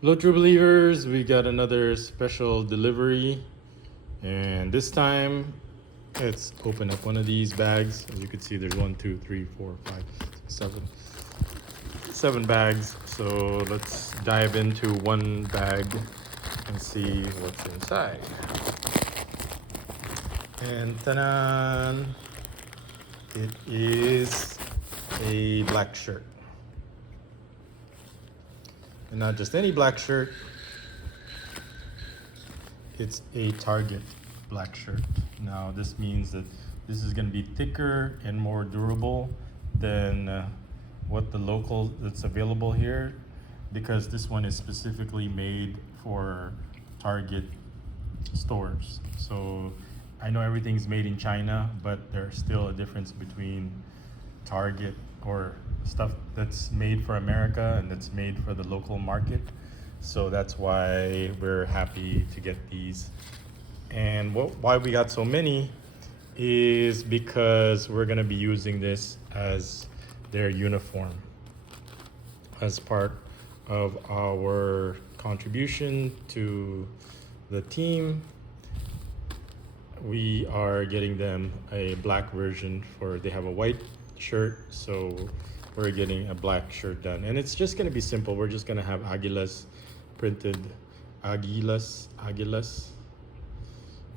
Hello, true believers. We got another special delivery, and this time let's open up one of these bags. As you can see, there's 7 bags. So let's dive into one bag and see what's inside. And ta-da! It is a black shirt. And not just any black shirt, it's a Target black shirt. Now this means that this is going to be thicker and more durable than what the local that's available here, because this one is specifically made for Target stores. So I know everything's made in China, but there's still a difference between Target or stuff that's made for America and that's made for the local market. So that's why we're happy to get these. And why we got so many is because we're going to be using this as their uniform as part of our contribution to the team. We are getting them a black version they have a white shirt, so we're getting a black shirt done. And it's just going to be simple. We're just going to have Aguilas printed, Aguilas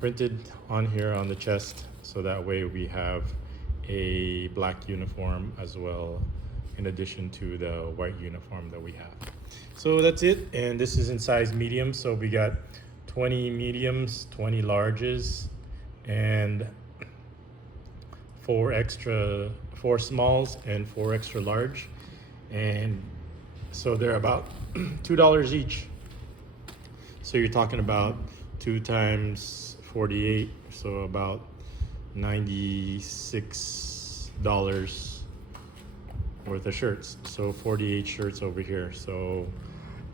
printed on here on the chest, so that way we have a black uniform as well, in addition to the white uniform that we have. So that's it, and this is in size medium. So we got 20 mediums, 20 larges, and 4 smalls and 4 extra large. And so they're about $2 each. So you're talking about 2 times 48, so about $96 worth of shirts. So 48 shirts over here. So,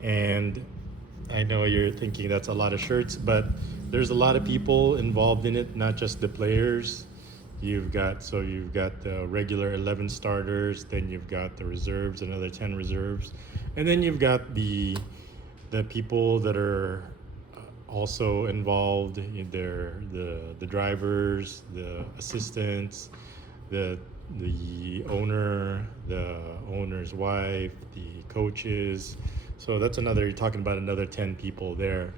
and I know you're thinking that's a lot of shirts, but there's a lot of people involved in it, not just the players. You've got the regular 11 starters, then you've got the reserves, another 10 reserves, and then you've got the people that are also involved in the drivers, the assistants, the owner's wife, the coaches. So you're talking about another 10 people there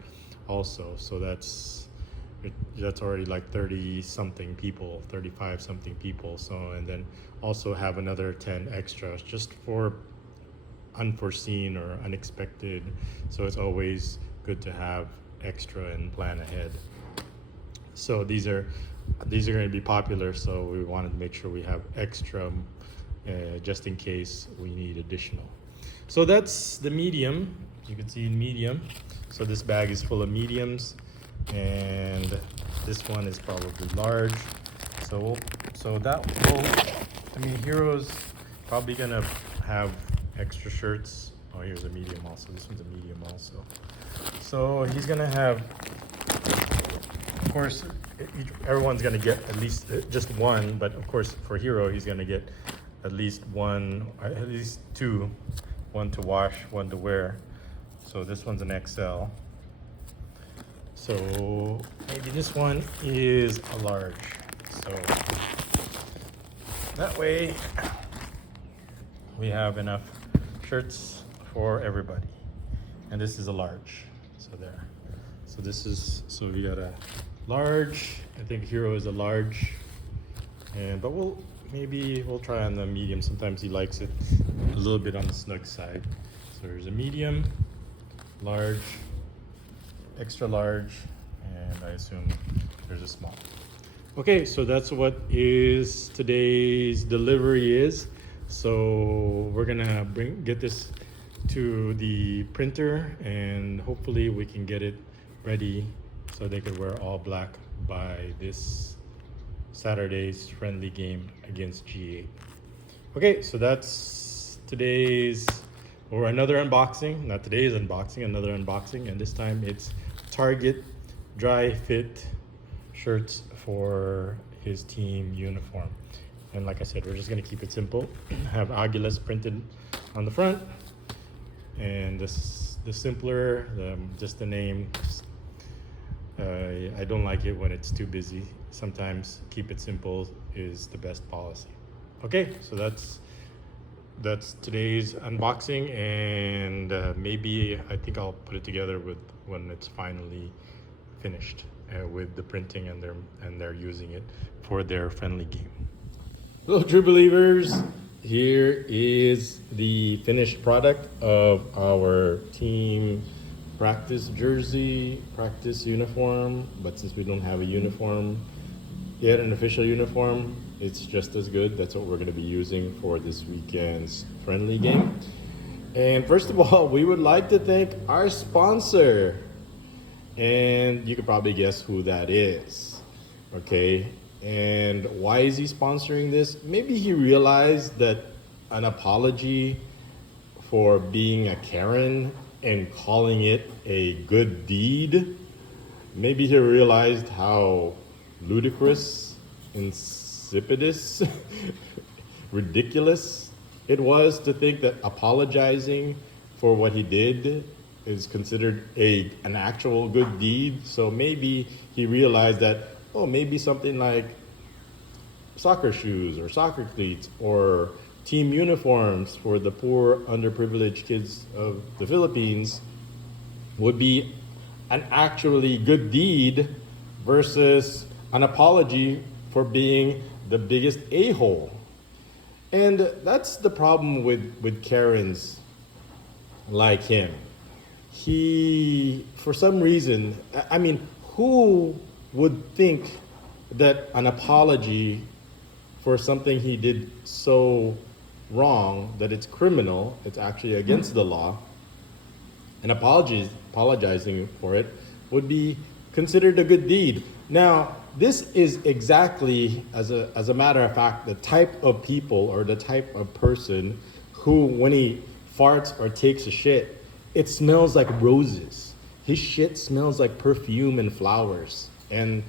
also. So that's already like 30 something people, 35 something people. So, and then also have another 10 extras just for unforeseen or unexpected. So it's always good to have extra and plan ahead. So these are going to be popular, so we wanted to make sure we have extra just in case we need additional. So that's the medium. You can see in medium. So this bag is full of mediums, and this one is probably large. Hero's probably gonna have extra shirts. Oh, here's a medium also. This one's a medium also. So he's gonna have, of course, everyone's gonna get at least just one, but of course for Hero, he's gonna get at least two, one to wash, one to wear. So this one's an XL. So maybe this one is a large. So that way we have enough shirts for everybody. And this is a large. So there. So we got a large. I think Hero is a large. But we'll try on the medium. Sometimes he likes it a little bit on the snug side. So there's a medium, large, extra large, and I assume there's a small. Okay, so that's what is today's delivery is. So we're gonna get this to the printer, and hopefully we can get it ready so they could wear all black by this Saturday's friendly game against G8. Okay, so that's another unboxing. Not today's unboxing, another unboxing, and this time it's Target dry fit shirts for his team uniform. And like I said, we're just gonna keep it simple. Have Aguilas printed on the front, and this the simpler, just the name. I don't like it when it's too busy. Sometimes keep it simple is the best policy. Okay, so that's today's unboxing, and maybe I think I'll put it together with when it's finally finished with the printing and they're using it for their friendly game. Hello, true believers. Here is the finished product of our team practice jersey, practice uniform. But since we don't have a uniform yet, an official uniform, it's just as good. That's what we're going to be using for this weekend's friendly game. And first of all, we would like to thank our sponsor. And you could probably guess who that is. Okay. And why is he sponsoring this? Maybe he realized that an apology for being a Karen and calling it a good deed, maybe he realized how ludicrous, insipidous, ridiculous it was to think that apologizing for what he did is considered an actual good deed. So maybe he realized that, oh, maybe something like soccer shoes or soccer cleats or team uniforms for the poor, underprivileged kids of the Philippines would be an actually good deed versus an apology for being the biggest a-hole. And that's the problem with Karens like him. He, for some reason, I mean, who would think that an apology for something he did so wrong that it's criminal, it's actually against the law, and apologizing for it would be considered a good deed? Now, this is exactly, as a matter of fact, the type of people or the type of person who, when he farts or takes a shit, it smells like roses. His shit smells like perfume and flowers. And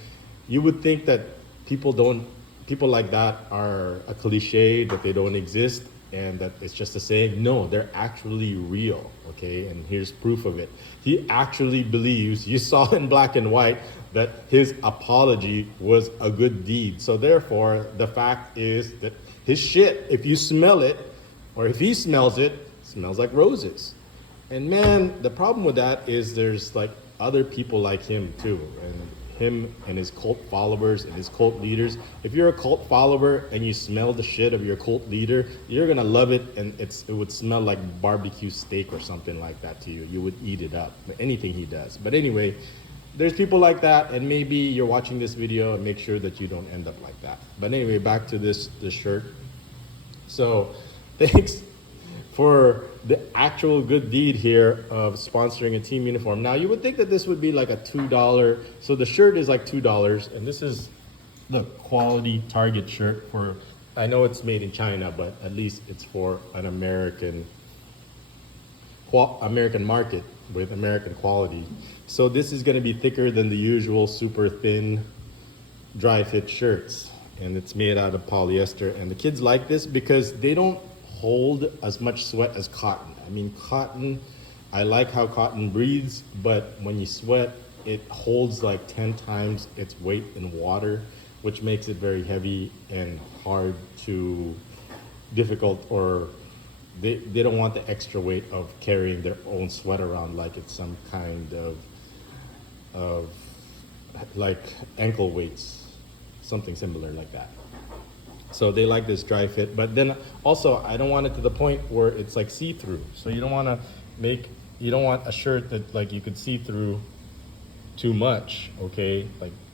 you would think that people like that are a cliche, that they don't exist, and that it's just a saying. No, they're actually real, okay? And here's proof of it. He actually believes, you saw in black and white, that his apology was a good deed. So therefore, the fact is that his shit, if you smell it, or if he smells it, smells like roses. And man, the problem with that is there's like other people like him too, and him and his cult followers and his cult leaders. If you're a cult follower and you smell the shit of your cult leader, you're gonna love it, and it would smell like barbecue steak or something like that to you. You would eat it up, anything he does. But anyway, there's people like that, and maybe you're watching this video and make sure that you don't end up like that. But anyway, back to this shirt. So thanks for the actual good deed here of sponsoring a team uniform. Now, you would think that this would be like a $2. So the shirt is like $2, and this is the quality Target shirt for, I know it's made in China, but at least it's for an American market with American quality. So this is going to be thicker than the usual super thin dry fit shirts, and it's made out of polyester. And the kids like this because they don't hold as much sweat as cotton. I mean, cotton, I like how cotton breathes, but when you sweat, it holds like 10 times its weight in water, which makes it very heavy and hard to, difficult, or they don't want the extra weight of carrying their own sweat around like it's some kind of like ankle weights, something similar like that. So they like this dry fit, but then also I don't want it to the point where it's like see-through. So you don't want a shirt that like you could see through too much, okay?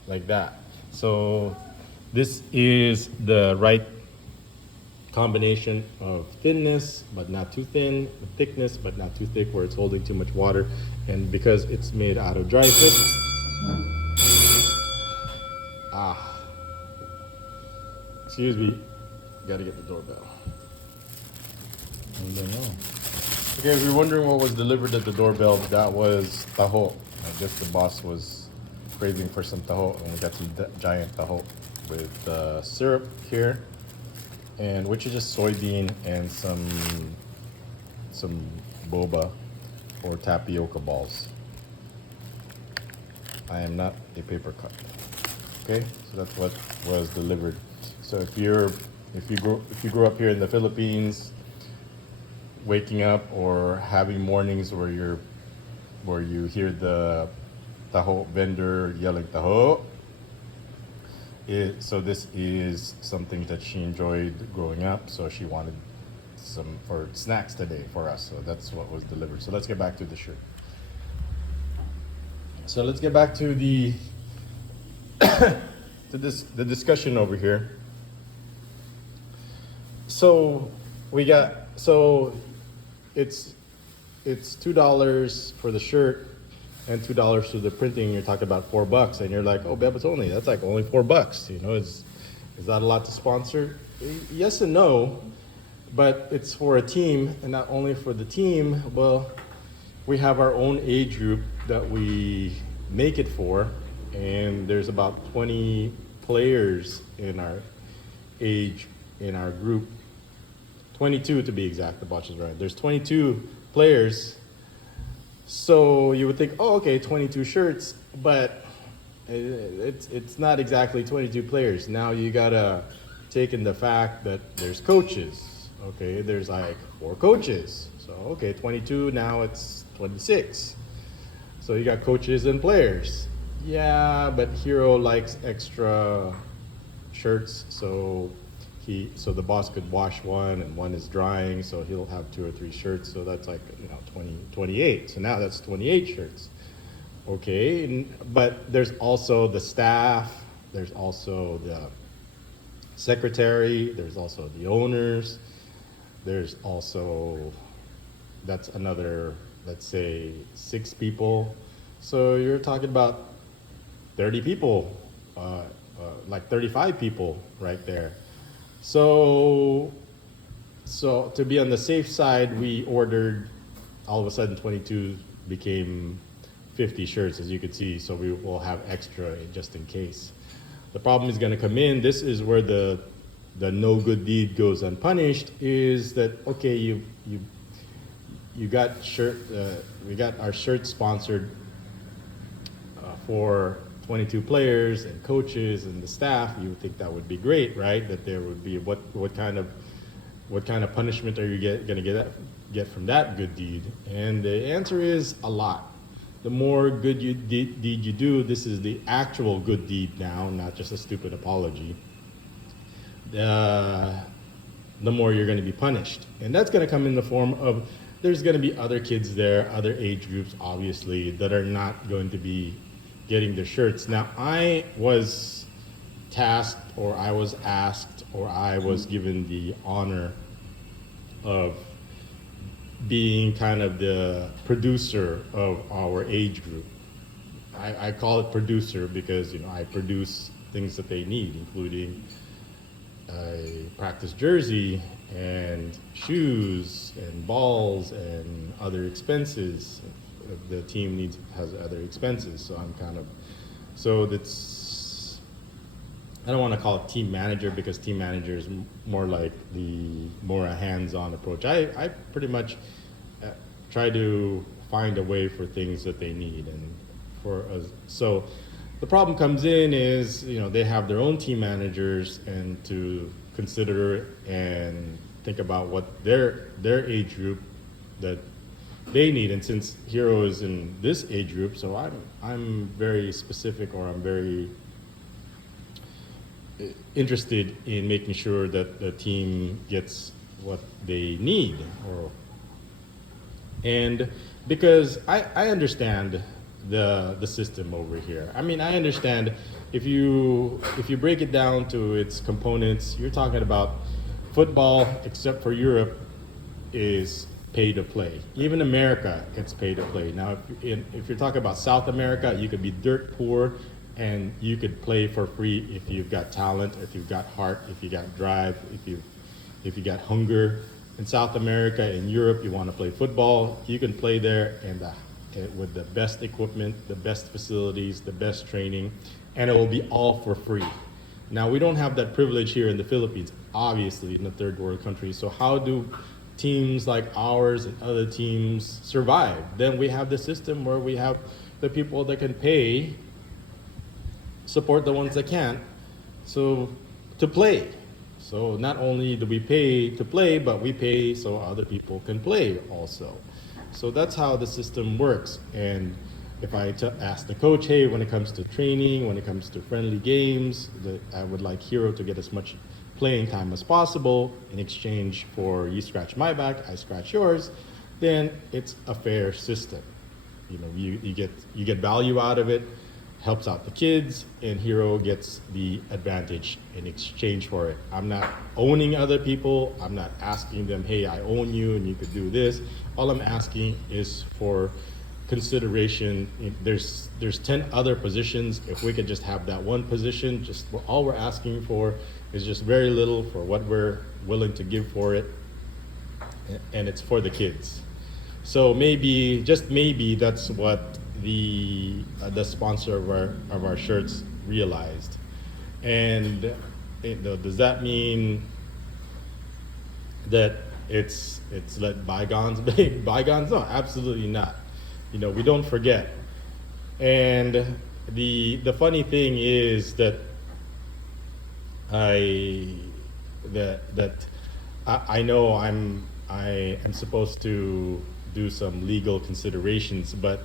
Like that. So this is the right combination of thinness, but not too thin, thickness, but not too thick where it's holding too much water. And because it's made out of dry fit, excuse me, gotta get the doorbell. I don't know. Okay, if you're wondering what was delivered at the doorbell, that was taho. I guess the boss was craving for some taho, and we got some giant taho with syrup here, and which is just soybean and some boba, or tapioca balls. I am not a paper cut. Okay, so that's what was delivered. So if you grew up here in the Philippines, waking up or having mornings where you hear the taho vendor yelling taho, so this is something that she enjoyed growing up. So she wanted some for snacks today for us. So that's what was delivered. So let's get back to the shirt. So let's get back to the the discussion over here. So it's $2 for the shirt and $2 for the printing. You're talking about $4, and you're like, oh, Beb, that's like only $4. You know, is that a lot to sponsor? Yes and no, but it's for a team, and not only for the team. Well, we have our own age group that we make it for, and there's about 20 players in our group. 22 to be exact. The botch is right. There's 22 players. So you would think, oh, okay, 22 shirts, but it's not exactly 22 players. Now you gotta take in the fact that there's coaches. Okay, there's like 4 coaches. So okay, 22, now it's 26. So you got coaches and players. Yeah, but Hero likes extra shirts, so the boss could wash one and one is drying, so he'll have 2 or 3 shirts. So that's like 28. So now that's 28 shirts. Okay, but there's also the staff, there's also the secretary, there's also the owners, there's also, that's another, let's say 6 people. So you're talking about 30 people, like 35 people right there. So to be on the safe side, we ordered, all of a sudden 22 became 50 shirts, as you could see. So we will have extra just in case. The problem is going to come in. This is where the no good deed goes unpunished. Is that okay? You got we got our shirt sponsored for 22 players and coaches and the staff. You would think that would be great, right? That there would be what kind of punishment are you going to get from that good deed? And the answer is a lot. The more good deed you do, this is the actual good deed now, not just a stupid apology. The more you're going to be punished, and that's going to come in the form of there's going to be other kids there, other age groups, obviously, that are not going to be getting their shirts. Now, I was tasked, or I was asked, or I was given the honor of being kind of the producer of our age group. I call it producer because I produce things that they need, including a practice jersey and shoes and balls and other expenses. The team has other expenses, so I don't want to call it team manager, because team manager is more like a hands-on approach. I pretty much try to find a way for things that they need, and for us. So the problem comes in is they have their own team managers, and to consider and think about what their age group that they need. And since Hero is in this age group, so I'm very specific, or I'm very interested in making sure that the team gets what they need, and because I understand the system over here. I mean, I understand if you break it down to its components, you're talking about football, except for Europe, is pay to play. Even America, it's pay to play. Now, if you're talking about South America, you could be dirt poor and you could play for free if you've got talent, if you've got heart, if you got drive, if you got hunger. In South America, in Europe, you want to play football, you can play there with the best equipment, the best facilities, the best training, and it will be all for free. Now, we don't have that privilege here in the Philippines, obviously, in a third world country. So how do teams like ours and other teams survive. Then we have the system where we have the people that can pay support the ones that can't, so to play. So not only do we pay to play, but we pay so other people can play also. So that's how the system works. And if I ask the coach, hey, when it comes to training, when it comes to friendly games, I would like Hero to get as much playing time as possible in exchange for you scratch my back, I scratch yours, then it's a fair system. You know, you get value out of it, helps out the kids, and Hero gets the advantage in exchange for it. I'm not owning other people. I'm not asking them, hey, I own you and you could do this. All I'm asking is for consideration. There's 10 other positions. If we could just have that one position, just all we're asking for is just very little for what we're willing to give for it, and it's for the kids. So maybe, just maybe, that's what the sponsor of our shirts realized. And does that mean that it's let bygones be bygones? No, absolutely not. You know, we don't forget. And the funny thing is that I know I am supposed to do some legal considerations, but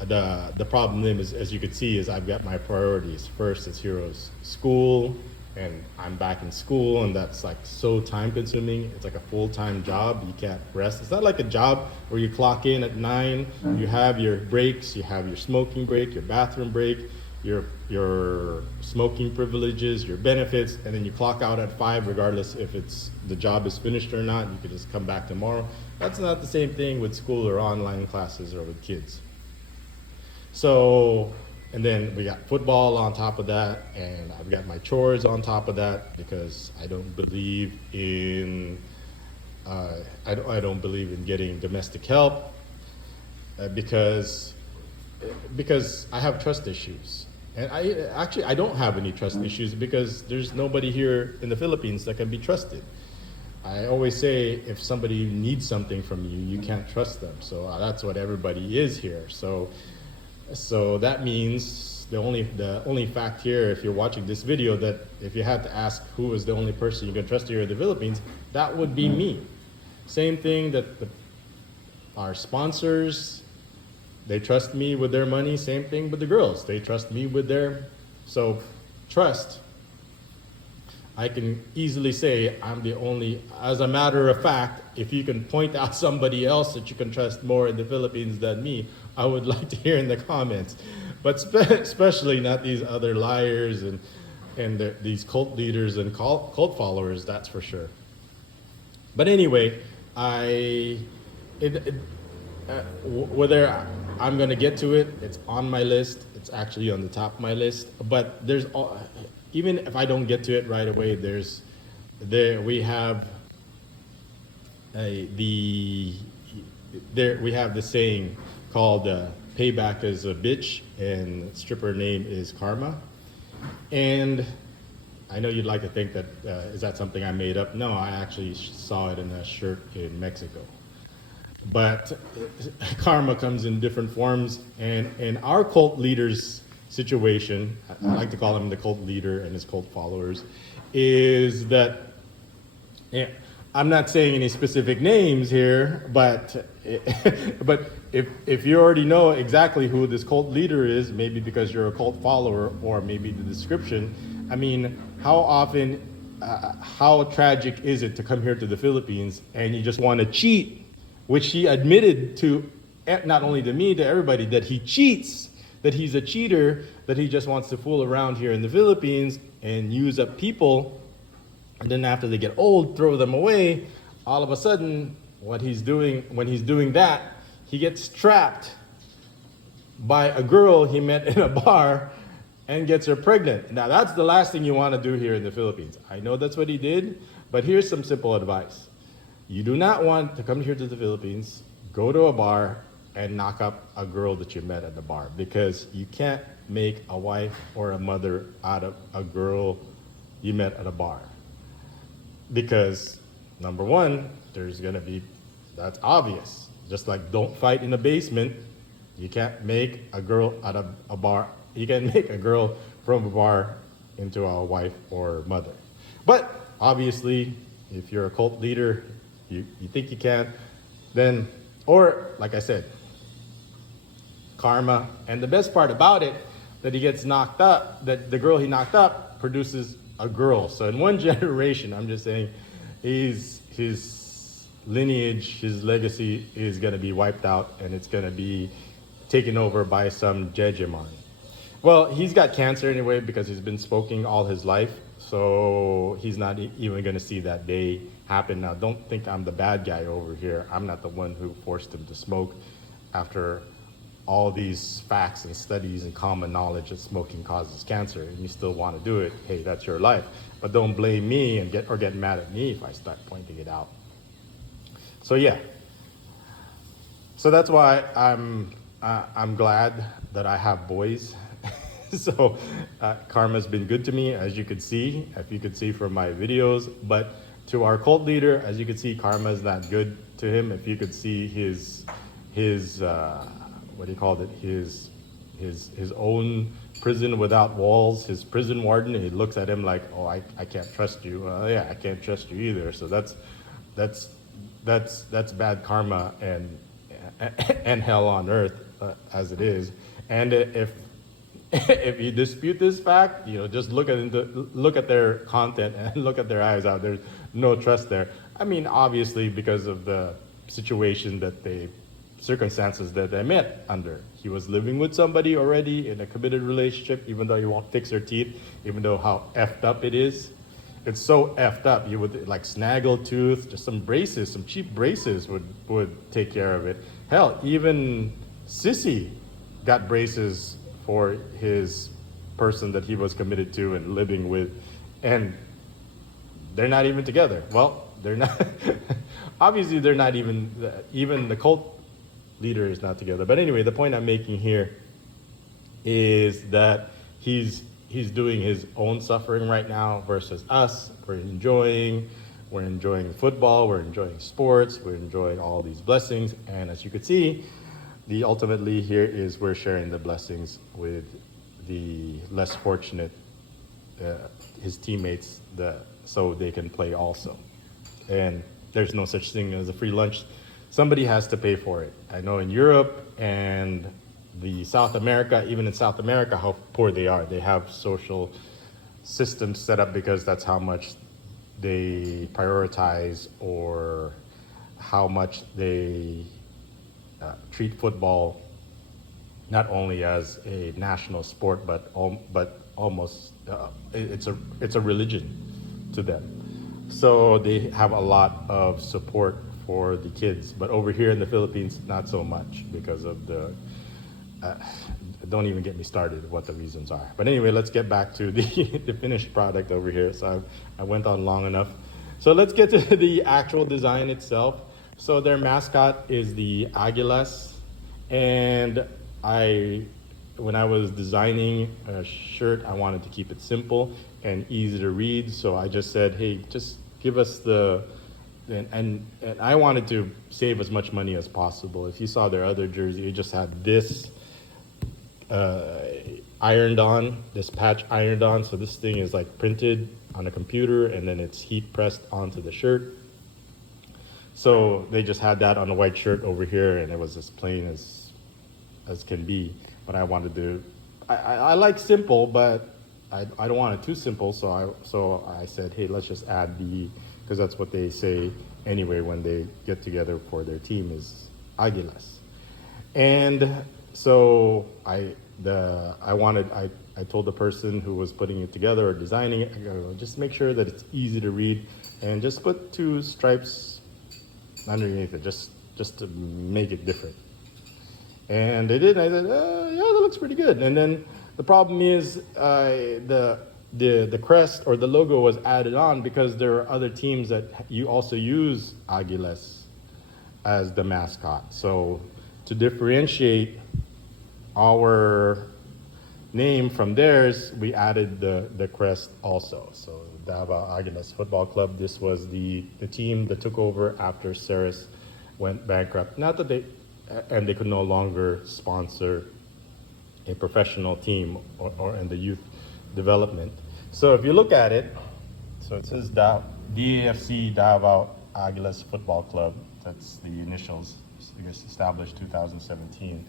the problem is, as you can see, is I've got my priorities. First, it's Hero's school, and I'm back in school, and that's like so time consuming. It's like a full-time job. You can't rest. It's not like a job where you clock in at 9, you have your breaks, you have your smoking break, your bathroom break, your smoking privileges, your benefits, and then you clock out at 5 regardless if the job is finished or not. You could just come back tomorrow. That's not the same thing with school or online classes or with kids. So, and then we got football on top of that, and I've got my chores on top of that, because I don't believe in I don't believe in getting domestic help, because I have trust issues. And I don't have any trust issues because there's nobody here in the Philippines that can be trusted. I always say, if somebody needs something from you, you can't trust them. So that's what everybody is here. So that means the only fact here, if you're watching this video, that if you had to ask who is the only person you can trust here in the Philippines, that would be me. Same thing that our sponsors, they trust me with their money. Same thing with the girls. They trust me with their, so trust. I can easily say I'm the only, as a matter of fact, if you can point out somebody else that you can trust more in the Philippines than me, I would like to hear in the comments. But especially not these other liars and these cult leaders and cult followers, that's for sure. But anyway, whether I'm gonna get to it, it's on my list. It's actually on the top of my list. But there's even if I don't get to it right away, we have the saying called "payback is a bitch," and stripper name is Karma. And I know you'd like to think that is that something I made up? No, I actually saw it in a shirt in Mexico. But karma comes in different forms, and in our cult leaders' situation, I like to call him the cult leader and his cult followers, is that, I'm not saying any specific names here, but if you already know exactly who this cult leader is, maybe because you're a cult follower, or maybe the description, I mean, how tragic is it to come here to the Philippines and you just want to cheat? Which he admitted to, not only to me, to everybody, that he cheats, that he's a cheater, that he just wants to fool around here in the Philippines and use up people, and then after they get old, throw them away. All of a sudden, when he's doing that, he gets trapped by a girl he met in a bar and gets her pregnant. Now that's the last thing you want to do here in the Philippines. I know that's what he did, but here's some simple advice. You do not want to come here to the Philippines, go to a bar, and knock up a girl that you met at the bar, because you can't make a wife or a mother out of a girl you met at a bar. Because number one, there's gonna be That's obvious. Just like don't fight in the basement. You can't make a girl out of a bar. You can make a girl from a bar into a wife or mother. But obviously, if you're a cult leader, you think you can, then, or like I said, karma. And the best part about it, that he gets knocked up, that the girl he knocked up produces a girl. So in one generation, I'm just saying, his lineage, his legacy is going to be wiped out, and it's going to be taken over by some Jejemon. Well, he's got cancer anyway because he's been smoking all his life, so he's not even going to see that day happen. Now, don't think I'm the bad guy over here. I'm not the one who forced him to smoke after all these facts and studies and common knowledge that smoking causes cancer, and you still want to do it. Hey, that's your life. But don't blame me and get mad at me if I start pointing it out. So yeah. So that's why I'm glad that I have boys. So karma's been good to me, as you could see, if you could see from my videos. But to our cult leader, as you could see, karma is not good to him. If you could see his what do you call it? His own prison without walls. His prison warden. He looks at him like, oh, I can't trust you. Yeah, I can't trust you either. So that's bad karma and hell on earth as it is. And if you dispute this fact, just look at their content and look at their eyes out. There's no trust there. I mean, obviously because of the circumstances that they met under. He was living with somebody already in a committed relationship, even though he won't fix her teeth, even though how effed up it is. It's so effed up. You would like snaggle tooth, just some braces, some cheap braces would take care of it. Hell, even Sissy got braces for his person that he was committed to and living with, and they're not even together. Well, they're not. Obviously, they're not even the cult leader is not together. But anyway, the point I'm making here is that he's doing his own suffering right now versus us. We're enjoying football, we're enjoying sports, we're enjoying all these blessings. And as you could see, the ultimately here is we're sharing the blessings with the less fortunate, his teammates, so they can play also. And there's no such thing as a free lunch. Somebody has to pay for it. I know in Europe and the South America, even in South America, how poor they are. They have social systems set up because that's how much they prioritize or how much they treat football not only as a national sport, but almost it's a religion to them. So they have a lot of support for the kids, but over here in the Philippines, not so much because of the. Don't even get me started what the reasons are. But anyway, let's get back to the finished product over here. So I went on long enough. So let's get to the actual design itself. So their mascot is the Aguilas, and when I was designing a shirt, I wanted to keep it simple and easy to read. So I just said, hey, just give us and I wanted to save as much money as possible. If you saw their other jersey, it just had this ironed on, this patch ironed on. So this thing is like printed on a computer and then it's heat pressed onto the shirt. So they just had that on a white shirt over here, and it was as plain as can be. But I wanted to, I like simple, but I don't want it too simple. So I said, hey, let's just add because that's what they say anyway when they get together for their team is Aguilas. And so I told the person who was putting it together or designing it, I go, just make sure that it's easy to read and just put 2 stripes underneath it, just to make it different. And they did, and I said, yeah, that looks pretty good. And then the problem is the crest or the logo was added on because there are other teams that you also use Aguilas as the mascot. So to differentiate our name from theirs, we added the crest also. So Davao Aguilas Football Club, this was the team that took over after Ceres went bankrupt. Not that they could no longer sponsor a professional team or in the youth development. So if you look at it, so it says DAFC Davao Aguilas Football Club. That's the initials. I guess established 2017,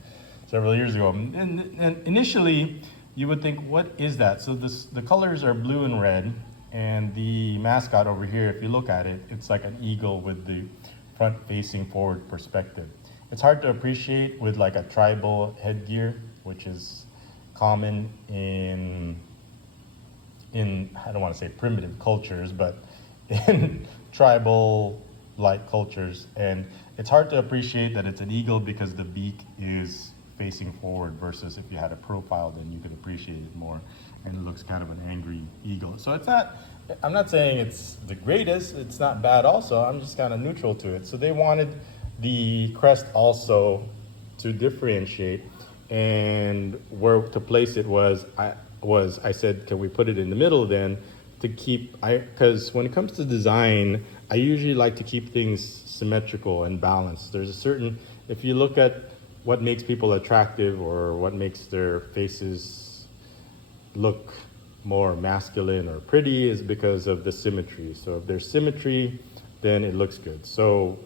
several years ago. And initially, you would think, what is that? So the colors are blue and red, and the mascot over here, if you look at it, it's like an eagle with the front-facing forward perspective. It's hard to appreciate with like a tribal headgear, which is common in I don't want to say primitive cultures, but in tribal like cultures. And it's hard to appreciate that it's an eagle because the beak is facing forward, versus if you had a profile, then you could appreciate it more, and it looks kind of an angry eagle. So I'm not saying it's the greatest, it's not bad also, I'm just kind of neutral to it. So they wanted the crest also to differentiate, and where to place it I said, can we put it in the middle then, to keep, because when it comes to design, I usually like to keep things symmetrical and balanced. There's a certain, if you look at what makes people attractive or what makes their faces look more masculine or pretty, is because of the symmetry. So if there's symmetry, then it looks good. So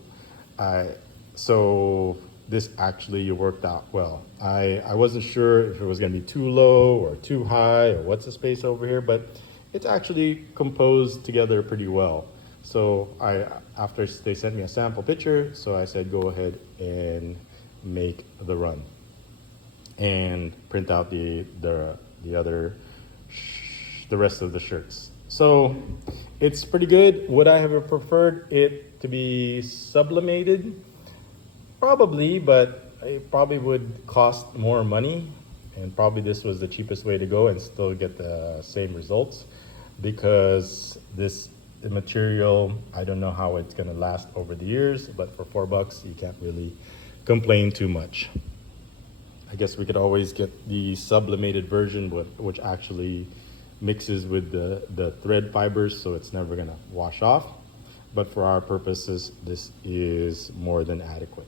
this actually worked out well. I wasn't sure if it was gonna be too low or too high or what's the space over here, but it's actually composed together pretty well. So after they sent me a sample picture, so I said, go ahead and make the run and print out the rest of the shirts. So it's pretty good. Would I have preferred it to be sublimated? Probably, but it probably would cost more money, and probably this was the cheapest way to go and still get the same results, because the material, I don't know how it's gonna last over the years, but for $4 you can't really complain too much. I guess we could always get the sublimated version, which actually mixes with the thread fibers, so it's never gonna wash off. But for our purposes, this is more than adequate.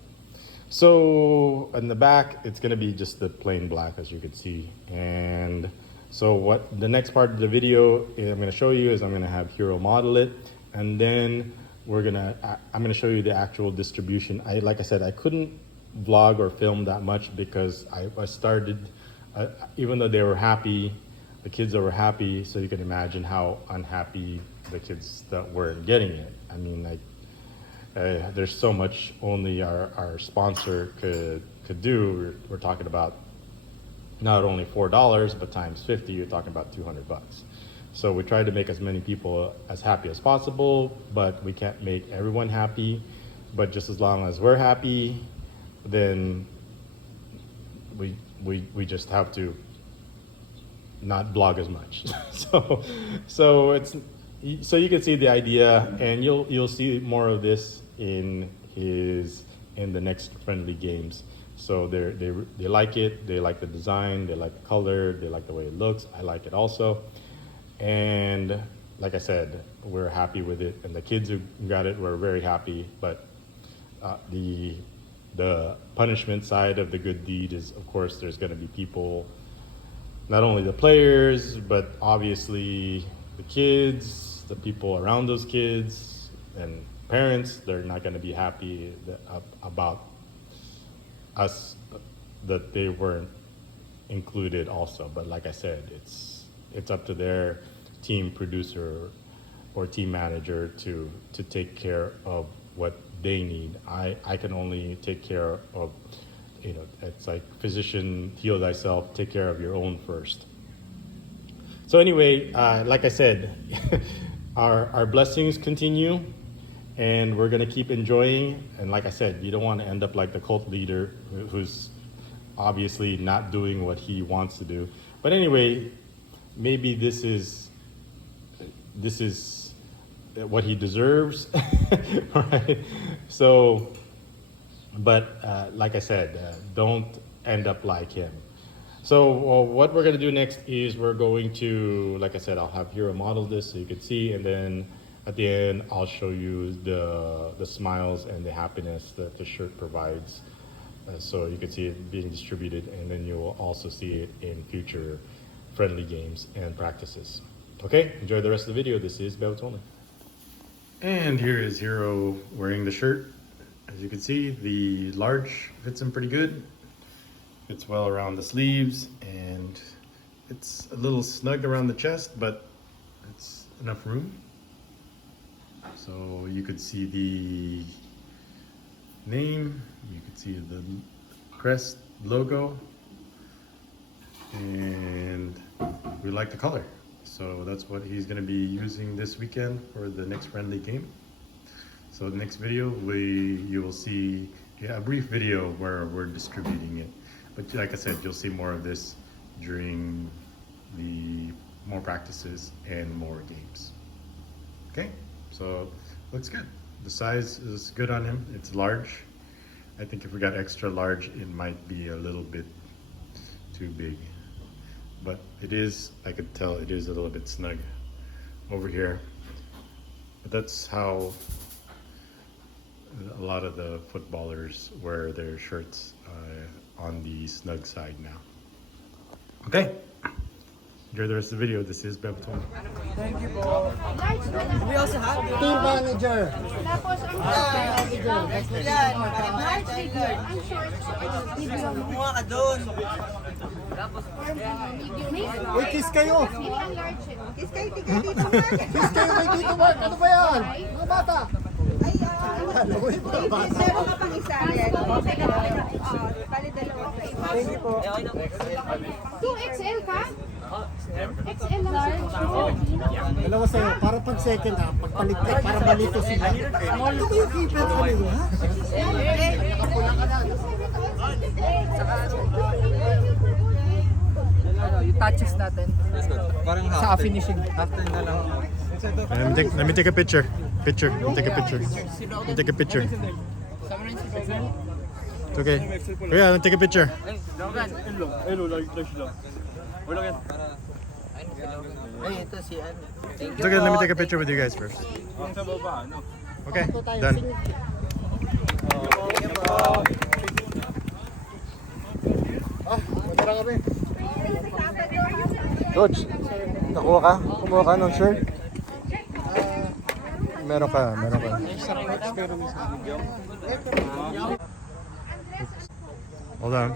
So in the back, it's gonna be just the plain black, as you can see. And so what the next part of the video I'm gonna show you is I'm gonna have Hero model it, and then I'm gonna show you the actual distribution. Like I said, I couldn't vlog or film that much because I started, even though they were happy, the kids that were happy, so you can imagine how unhappy the kids that weren't getting it. I mean, like, there's so much only our sponsor could do. We're talking about not only $4, but times 50, you're talking about $200. So we try to make as many people as happy as possible, but we can't make everyone happy. But just as long as we're happy, then we just have to not blog as much. So you can see the idea, and you'll see more of this in the next friendly games. So they like it, they like the design, they like the color, they like the way it looks. I like it also. And like I said, we're happy with it, and the kids who got it were very happy. But the punishment side of the good deed is, of course, there's going to be people, not only the players, but obviously the kids, the people around those kids, and parents. They're not going to be happy about us that they weren't included also. But like I said, it's up to their team producer or team manager to take care of what they need. I can only take care of, it's like physician, heal thyself, take care of your own first. So anyway, like I said, our blessings continue, and we're gonna keep enjoying. And like I said, you don't want to end up like the cult leader who's obviously not doing what he wants to do. But anyway, maybe this is what he deserves, right? So, but like I said, don't end up like him. So what we're gonna do next is we're going to, like I said, I'll have Hero model this so you can see, and then at the end, I'll show you the smiles and the happiness that the shirt provides. So you can see it being distributed, and then you will also see it in future friendly games and practices. Okay, enjoy the rest of the video. This is Beotone. And here is Hero wearing the shirt. As you can see, the large fits him pretty good. Fits well around the sleeves, and it's a little snug around the chest, but it's enough room. So you could see the name, you could see the crest logo, and we like the color. So that's what he's going to be using this weekend for the next friendly game. So the next video, you will see a brief video where we're distributing it. But like I said, you'll see more of this during the more practices and more games. Okay, so looks good. The size is good on him. It's large. I think if we got extra large, it might be a little bit too big. But it is, I could tell it is a little bit snug over here. But that's how a lot of the footballers wear their shirts on the snug side now. Okay, enjoy the rest of the video. This is Beotone. Thank you po. We also have Team manager. Tapos ang yan. large figure, ang short, medium, Kumuha ka doon. medium. Uy, kiss kayo. Hindi ang large. Kiss kayo, tigil dito, Mark. Kiss kayo kay Tito Mark. Ano ba yan? Mga bata. Ay, Ano ba yung mga bata? meron ka pang isa yan. Okay na po. Bali dalawa. Thank you po. 2XL ka? XL lang large. Dalawa sa'yo. Para pag second half, pagpalit ka, para malito sila. Ano ba yung keeper kanino, ha? Yung touches natin. Sa finishing. Let me take a picture. Let me take a picture. Let me take a picture. It's okay. Yeah, let me take a picture. Ay, ito si ano. It's okay. Let me take a picture with you guys first. Okay, done. Matara kami. Coach, nakuha ka? Kumuha ka ng shirt? Meron ka. Hold on.